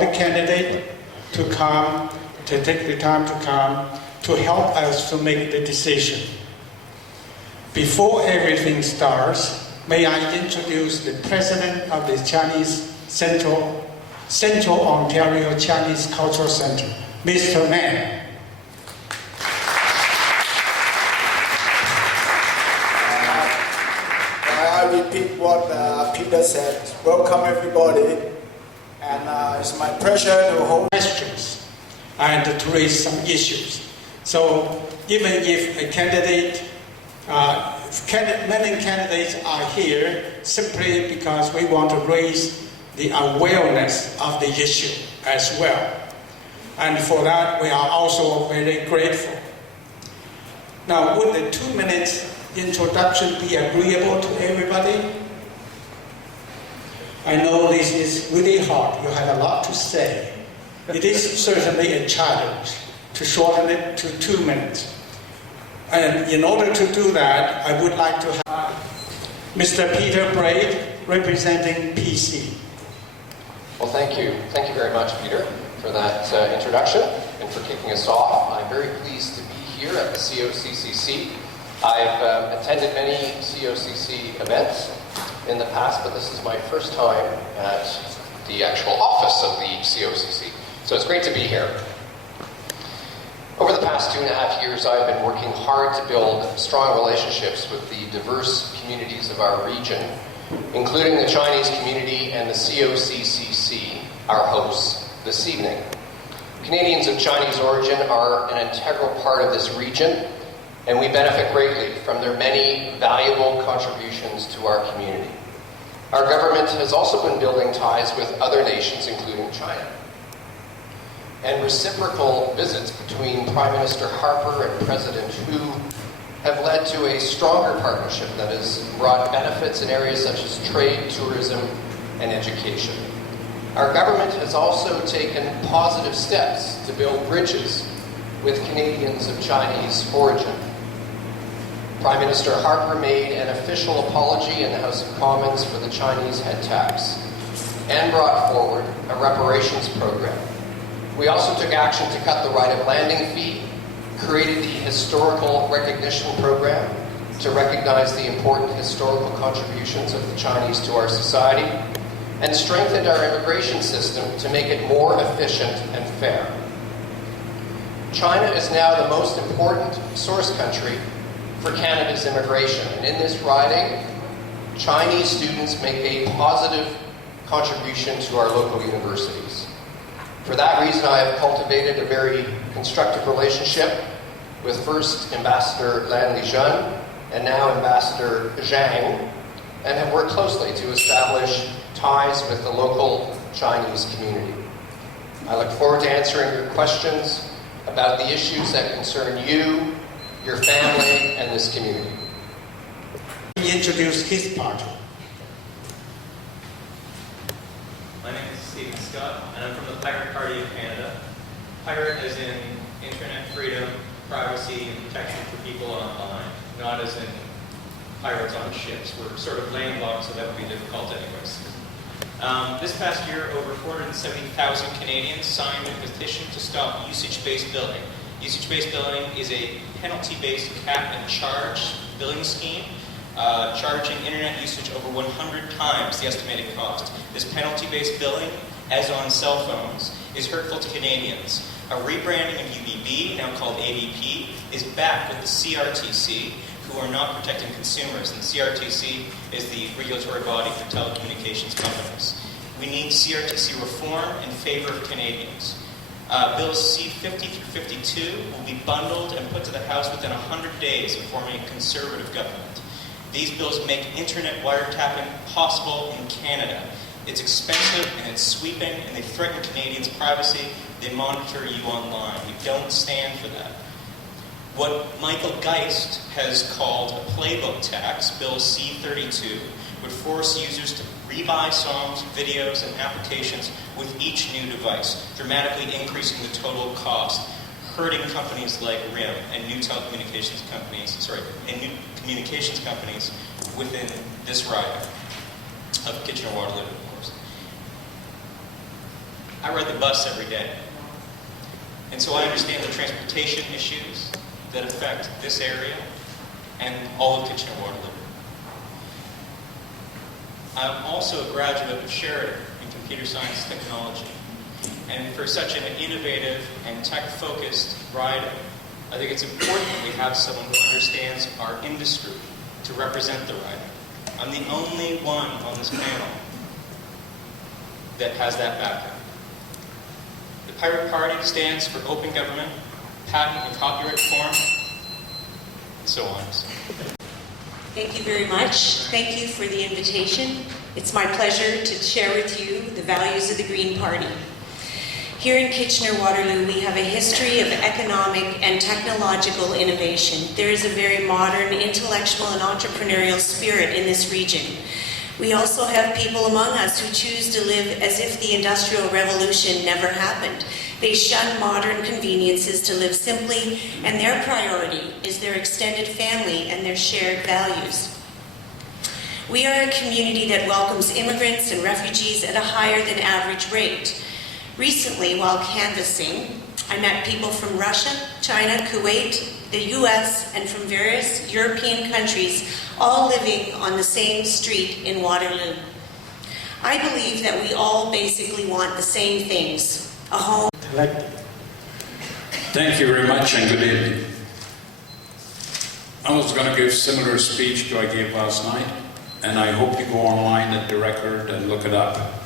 the candidate to come, to take the time to come, to help us to make the decision. Before everything starts, may I introduce the President of the Chinese Central Ontario Chinese Cultural Center, Mr. Man. I repeat what Peter said. Welcome everybody, and it's my pleasure to hold questions and to raise some issues. So even if a candidate, many candidates are here simply because we want to raise the awareness of the issue as well. And for that, we are also very grateful. Now, would the 2 minutes introduction be agreeable to everybody? I know this is really hard. You have a lot to say. It is certainly a challenge to shorten it to 2 minutes. And in order to do that, I would like to have Mr. Peter Braid representing PC. Well, thank you. Thank you very much, Peter, for that introduction and for kicking us off. I'm very pleased to be here at the COCCC. I've attended many COCC events in the past, but this is my first time at the actual office of the COCC. So it's great to be here. Over the past 2.5 years, I've been working hard to build strong relationships with the diverse communities of our region, including the Chinese community and the COCCC, our hosts this evening. Canadians of Chinese origin are an integral part of this region, and we benefit greatly from their many valuable contributions to our community. Our government has also been building ties with other nations, including China. And reciprocal visits between Prime Minister Harper and President Hu have led to a stronger partnership that has brought benefits in areas such as trade, tourism, and education. Our government has also taken positive steps to build bridges with Canadians of Chinese origin. Prime Minister Harper made an official apology in the House of Commons for the Chinese head tax and brought forward a reparations program. We also took action to cut the right of landing fee, created the Historical Recognition Program to recognize the important historical contributions of the Chinese to our society, and strengthened our immigration system to make it more efficient and fair. China is now the most important source country for Canada's immigration, and in this riding, Chinese students make a positive contribution to our local universities. For that reason, I have cultivated a very constructive relationship with first Ambassador Lan Lijun and now Ambassador Zhang, and have worked closely to establish ties with the local Chinese community. I look forward to answering your questions about the issues that concern you, your family, and this community. He introduced his party. My name is Stephen Scott, and I'm from the Pirate Party of Canada. Pirate as in internet freedom, privacy, and protection for people online, not as in pirates on ships. We're sort of landlocked, so that would be difficult anyways. This past year, over 470,000 Canadians signed a petition to stop usage-based billing. Usage-based billing is a penalty-based cap and charge billing scheme, charging internet usage over 100 times the estimated cost. This penalty-based billing, as on cell phones, is hurtful to Canadians. A rebranding of UBB, now called ABP, is back with the CRTC, who are not protecting consumers, and the CRTC is the regulatory body for telecommunications companies. We need CRTC reform in favor of Canadians. Bills C-50 through 52 will be bundled and put to the House within 100 days of forming a Conservative government. These bills make internet wiretapping possible in Canada. It's expensive and it's sweeping, and they threaten Canadians' privacy. They monitor you online. We don't stand for that. What Michael Geist has called a playbook tax, Bill C-32, would force users to rebuy songs, videos, and applications with each new device, dramatically increasing the total cost, hurting companies like RIM and new telecommunications companies, and new communications companies within this riding of Kitchener-Waterloo, of course. I ride the bus every day. And so I understand the transportation issues that affect this area and all of Kitchener-Waterloo. I'm also a graduate of Sheridan in computer science technology. And for such an innovative and tech-focused rider, I think it's important that we have someone who understands our industry to represent the rider. I'm the only one on this panel that has that background. The Pirate Party stands for open government, patent and copyright reform, and so on. Thank you very much. Thank you for the invitation. It's my pleasure to share with you the values of the Green Party. Here in Kitchener-Waterloo, we have a history of economic and technological innovation. There is a very modern, intellectual, and entrepreneurial spirit in this region. We also have people among us who choose to live as if the Industrial Revolution never happened. They shun modern conveniences to live simply, and their priority is their extended family and their shared values. We are a community that welcomes immigrants and refugees at a higher than average rate. Recently, while canvassing, I met people from Russia, China, Kuwait, the US, and from various European countries, all living on the same street in Waterloo. I believe that we all basically want the same things: a home. Telegdi. Thank you very much and good evening. I was going to give a similar speech to I gave last night, and I hope you go online at the record and look it up.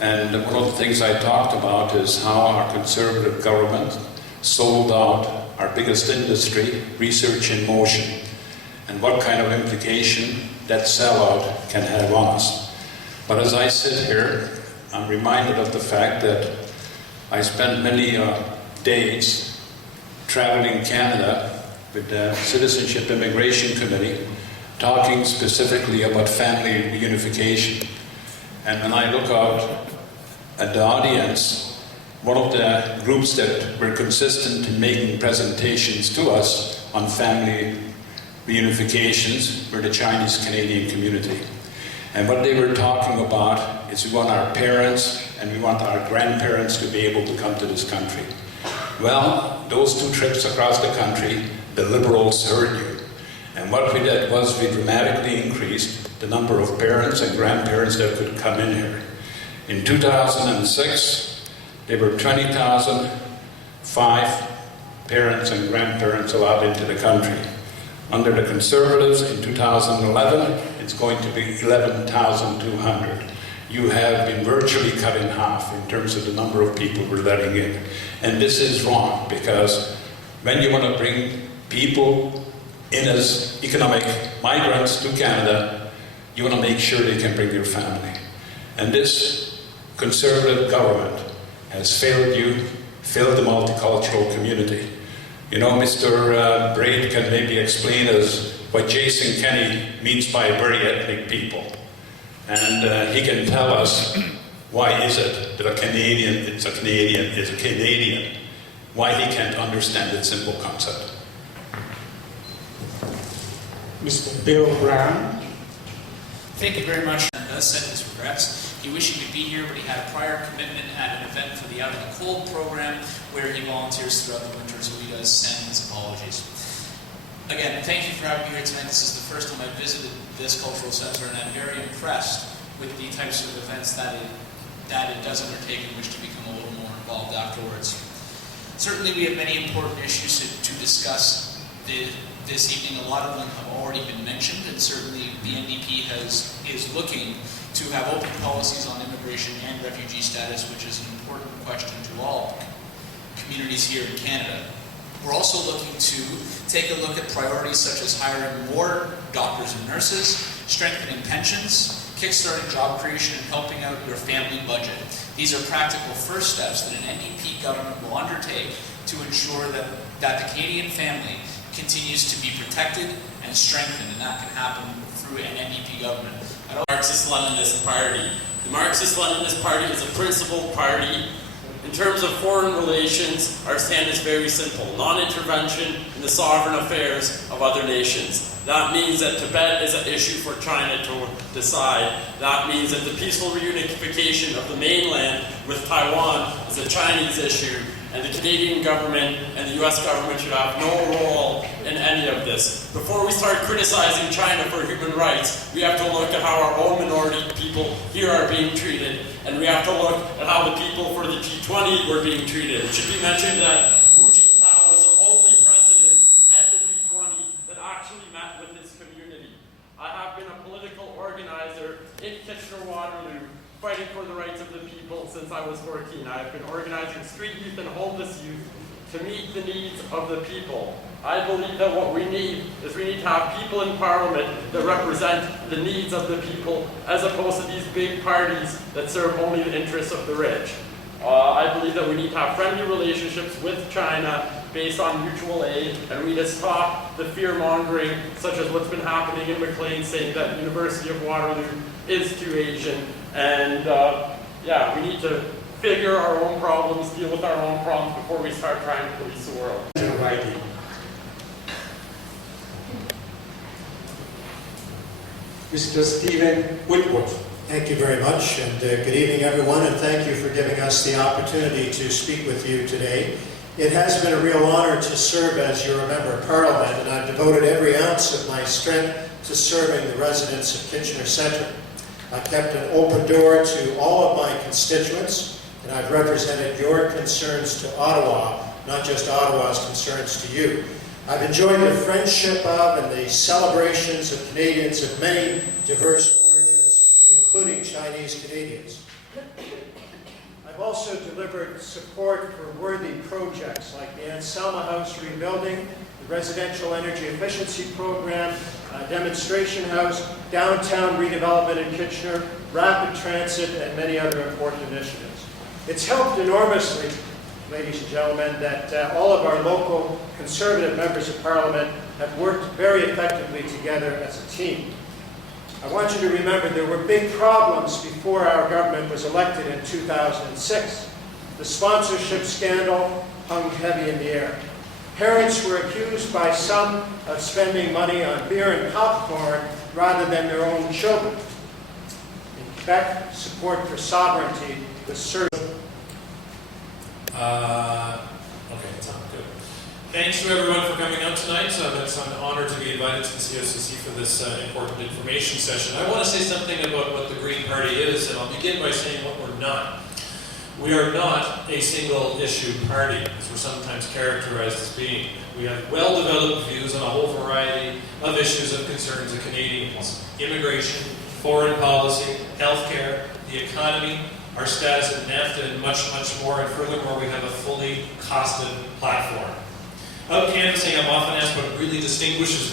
And one of the things I talked about is how our Conservative government sold out our biggest industry, research in motion, and what kind of implication that sellout can have on us. But as I sit here, I'm reminded of the fact that I spent many days traveling Canada with the Citizenship Immigration Committee, talking specifically about family reunification. And when I look out at the audience, one of the groups that were consistent in making presentations to us on family reunifications were the Chinese Canadian community. And what they were talking about is we want our parents and we want our grandparents to be able to come to this country. Well, those 2 trips across the country, the Liberals heard you. And what we did was we dramatically increased the number of parents and grandparents that could come in here. In 2006, there were 20,005 parents and grandparents allowed into the country. Under the Conservatives, in 2011, it's going to be 11,200. You have been virtually cut in half in terms of the number of people we're letting in. And this is wrong, because when you want to bring people in as economic migrants to Canada, you want to make sure they can bring their family. And this Conservative government has failed you, failed the multicultural community. You know, Mr. Braid can maybe explain us what Jason Kenney means by very ethnic people. And he can tell us why is it that a Canadian is a Canadian, why he can't understand that simple concept. Mr. Bill Brown. Thank you very much. He does send his regrets. He wished he could be here, but he had a prior commitment at an event for the Out in the Cold program where he volunteers throughout the winter, so he does send his apologies. Again, thank you for having me here tonight. This is the first time I've visited this cultural center, and I'm very impressed with the types of events that it does undertake in which to become a little more involved afterwards. Certainly we have many important issues to discuss this evening. A lot of them have already been mentioned, and certainly the NDP is looking to have open policies on immigration and refugee status, which is an important question to all communities here in Canada. We're also looking to take a look at priorities such as hiring more doctors and nurses, strengthening pensions, kickstarting job creation, and helping out your family budget. These are practical first steps that an NDP government will undertake to ensure that the Canadian family continues to be protected and strengthened, and that can happen through an NDP government. Marxist-Leninist Party. The Marxist-Leninist Party is a principled party. In terms of foreign relations, our stand is very simple: non-intervention in the sovereign affairs of other nations. That means that Tibet is an issue for China to decide. That means that the peaceful reunification of the mainland with Taiwan is a Chinese issue, and the Canadian government and the US government should have no role in any of this. Before we start criticizing China for human rights, we have to look at how our own minority people here are being treated, and we have to look at how the people for the G20 were being treated. It should be mentioned that Wu Jintao was the only president at the G20 that actually met with his community. I have been a political organizer in Kitchener-Waterloo, fighting for the rights of the people since I was 14. I have been organizing street youth and homeless youth to meet the needs of the people. I believe that what we need is we need to have people in Parliament that represent the needs of the people, as opposed to these big parties that serve only the interests of the rich. I believe that we need to have friendly relationships with China based on mutual aid, and we need to stop the fear-mongering, such as what's been happening in McLean, saying that the University of Waterloo is too Asian. And yeah, we need to figure our own problems, deal with our own problems before we start trying to police the world. Mr. Stephen Whitworth. Thank you very much, and good evening, everyone, and thank you for giving us the opportunity to speak with you today. It has been a real honor to serve as your member of Parliament, and I've devoted every ounce of my strength to serving the residents of Kitchener Centre. I've kept an open door to all of my constituents, and I've represented your concerns to Ottawa, not just Ottawa's concerns to you. I've enjoyed the friendship of and the celebrations of Canadians of many diverse origins, including Chinese Canadians. I've also delivered support for worthy projects like the Anselma House rebuilding, the Residential Energy Efficiency Program, Demonstration House, downtown redevelopment in Kitchener, rapid transit, and many other important initiatives. It's helped enormously, ladies and gentlemen, that all of our local Conservative members of Parliament have worked very effectively together as a team. I want you to remember there were big problems before our government was elected in 2006. The sponsorship scandal hung heavy in the air. Parents were accused by some of spending money on beer and popcorn rather than their own children. In Quebec, support for sovereignty was certain. Okay, it's on. Good. Thanks to everyone for coming out tonight. It's an honor to be invited to the COCC for this important information session. I want to say something about what the Green Party is, and I'll begin by saying what we're not. We are not a single-issue party, as we're sometimes characterized as being. We have well-developed views on a whole variety of issues of concerns of Canadians. Immigration, foreign policy, healthcare, the economy, our status at NAFTA, and much, much more. And furthermore, we have a fully costed platform. Out canvassing, I'm often asked what really distinguishes